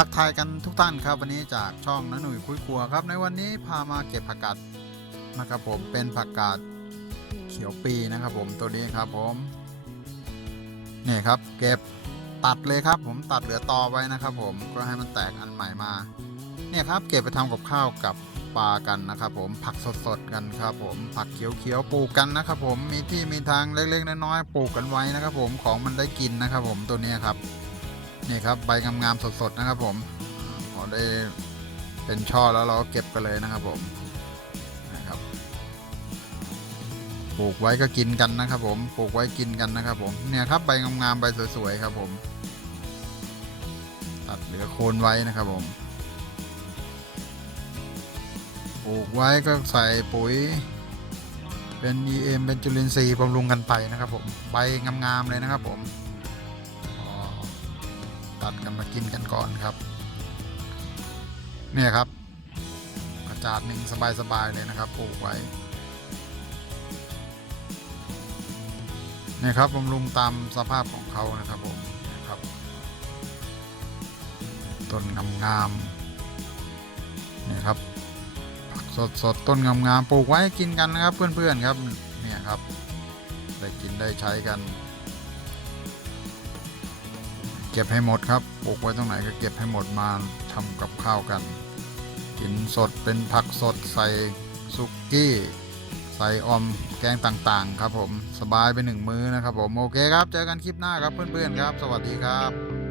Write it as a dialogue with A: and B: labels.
A: ทักทายกันทุกท่านครับวันนี้จากช่องน้าหนุ่ยคุยครัวครับ ในวันนี้พามาเก็บผักกาดนะครับผมเป็นผักกาดเขียวปีนะครับ ผมตัวนี้ครับผมนี่ครับ เก็บตัดเลยครับ ผมตัดเหลือตอไว้นะครับ ผมก็ให้มันแตกอันใหม่มา เนี่ยครับ เก็บไปทำกับข้าวกับปลากันนะครับ ผมผักสดๆกันครับ ผมผักเขียวๆปลูกกันนะครับผมมีที่มีทางเล็กๆน้อยๆปลูกกันไว้นะครับ ผมของมันได้กินนะครับ ผมตัวนี้ครับ นี่ครับใบงามๆสดๆนะครับผมพอได้เป็นช่อแล้วเราก็เก็บกันเลยนะครับผมนะครับปลูกไว้ก็กินกันนะครับผมปลูกไว้กินกันนะครับผมเนี่ยครับใบงามๆใบสวยๆครับผมตัดเหลือโคนไว้นะครับผมปลูกไว้ก็ใส่ปุ๋ยเป็น EM เป็นจุลินทรีย์บำรุงกันไปนะครับผมใบงามๆเลยนะครับผม ตัดกันมากินกันก่อนครับ เนี่ยครับกระจาดหนึ่งสบายๆเลยนะครับปลูกไว้เนี่ยครับบำรุงตามสภาพของเขานะครับผมนะครับต้นงามๆเนี่ยครับผักสดๆต้นงามๆปลูกไว้กินกันนะครับ เพื่อนๆครับเนี่ยครับได้กินได้ใช้กัน ก็บให้หมดครับปลูกไว้ตรงไหนก็เก็บให้หมดมาทำกับข้าวกัน กินสดเป็นผักสดใส่ซุกี้ ใส่ออมแกงต่างๆ ครับผมสบายไปหนึ่งมื้อนะครับผมโอเคครับ เจอกันคลิปหน้าครับเพื่อนๆครับ สวัสดีครับ